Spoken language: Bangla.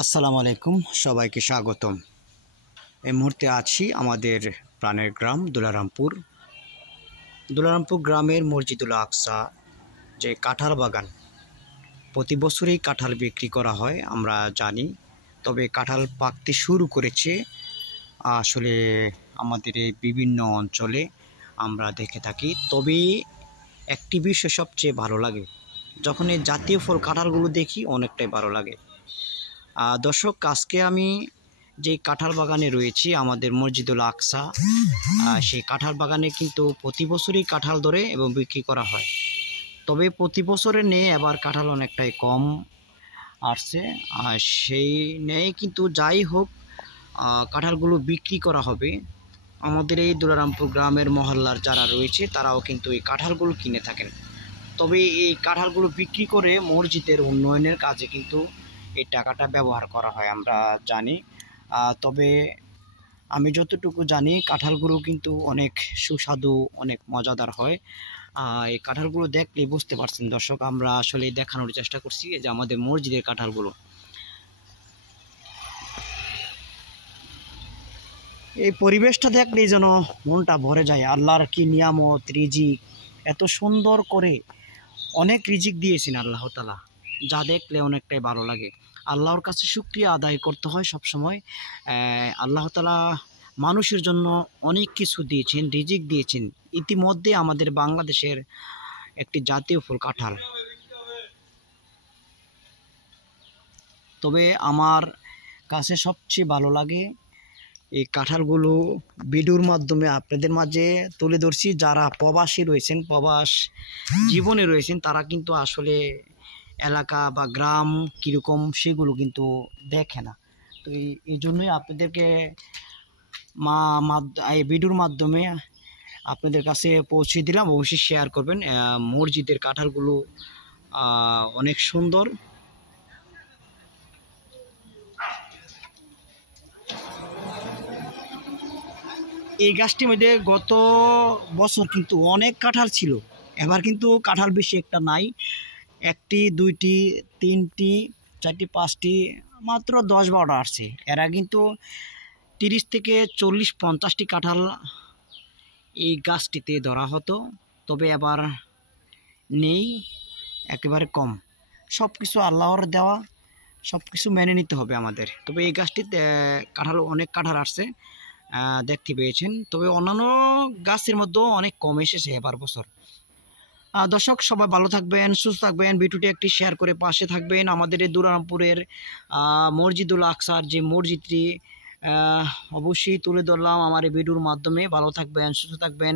আসসালামু আলাইকুম, সবাইকে স্বাগতম। এই মুহূর্তে আছি আমাদের প্রাণের গ্রাম দুলারামপুর গ্রামের মসজিদুল আকসা যে কাঁঠাল বাগান। প্রতি বছরই কাঁঠাল বিক্রি করা হয় আমরা জানি, তবে কাঁঠাল পাকতে শুরু করেছে আসলে আমাদের এই বিভিন্ন অঞ্চলে আমরা দেখে থাকি। তবে একটি বিষয় সবচেয়ে ভালো লাগে, যখন এই জাতীয় ফল কাঁঠালগুলো দেখি অনেকটাই ভালো লাগে। দর্শক, আজকে আমি যে কাঁঠাল বাগানে রয়েছি আমাদের মসজিদুল আকসা, সেই কাঁঠাল বাগানে কিন্তু প্রতি বছরই কাঁঠাল ধরে এবং বিক্রি করা হয়। তবে প্রতি বছরের নেই এবার কাঁঠাল অনেকটাই কম আসছে, সেই নেই কিন্তু যাই হোক কাঁঠালগুলো বিক্রি করা হবে। আমাদের এই দুলারামপুর গ্রামের মহল্লার যারা রয়েছে তারাও কিন্তু এই কাঁঠালগুলো কিনে থাকেন। তবে এই কাঁঠালগুলো বিক্রি করে মসজিদের উন্নয়নের কাজে কিন্তু এই টাকাটা ব্যবহার করা হয় আমরা জানি। তবে আমি যতটুকু জানি কাঁঠালগুলো কিন্তু অনেক সুস্বাদু, অনেক মজাদার হয়। এই কাঁঠালগুলো দেখলেই বুঝতে পারছেন দর্শক, আমরা আসলে দেখানোর চেষ্টা করছি যে আমাদের মসজিদের কাঁঠালগুলো। এই পরিবেশটা দেখলেই যেন মনটা ভরে যায়। আল্লাহর কি নিয়ামত, রিজিক এত সুন্দর করে অনেক রিজিক দিয়েছেন আল্লাহ তাআলা, যা দেখলে অনেকটাই ভালো লাগে। আল্লাহর কাছে শুকরিয়া আদায় করতে হয় সবসময়। আল্লাহ তাআলা মানুষের জন্য অনেক কিছু দিয়েছেন, রিজিক দিয়েছেন। ইতিমধ্যে আমাদের বাংলাদেশের একটি জাতীয় ফল কাঁঠাল। তবে আমার কাছে সবচেয়ে ভালো লাগে এই কাঁঠালগুলো ভিডিওর মাধ্যমে আপনাদের মাঝে তুলে ধরছি। যারা প্রবাসী রয়েছেন, প্রবাস জীবনে রয়েছেন, তারা কিন্তু আসলে এলাকা বা গ্রাম কীরকম সেগুলো কিন্তু দেখে না। তো এই জন্যই আপনাদেরকে এই ভিডিওর মাধ্যমে আপনাদের কাছে পৌঁছে দিলাম। অবশ্যই শেয়ার করবেন। মসজিদের কাঁঠালগুলো অনেক সুন্দর। এই গাছটির মধ্যে গত বছর কিন্তু অনেক কাঁঠাল ছিল, এবার কিন্তু কাঁঠাল বেশি একটা নাই। একটি, দুইটি, তিনটি, চারটি, পাঁচটি, মাত্র 10-12টা আসছে। এরা কিন্তু 30 থেকে 40-50টি কাঁঠাল এই গাছটিতে ধরা হতো, তবে এবার নেই, একেবারে কম। সব কিছু আল্লাহর দেওয়া, সব কিছু মেনে নিতে হবে আমাদের। তবে এই গাছটিতে কাঁঠাল, অনেক কাঁঠাল আসছে দেখতে পেয়েছেন। তবে অন্যান্য গাছের মধ্যেও অনেক কম এসেছে এবার বছর। দর্শক, সবাই ভালো থাকবেন, সুস্থ থাকবেন। ভিডিওটি একটি শেয়ার করে পাশে থাকবেন। আমাদের এই দুলারামপুরের মসজিদুল আকসার যে মসজিদটি অবশ্যই তুলে ধরলাম আমার এই ভিডিওর মাধ্যমে। ভালো থাকবেন, সুস্থ থাকবেন।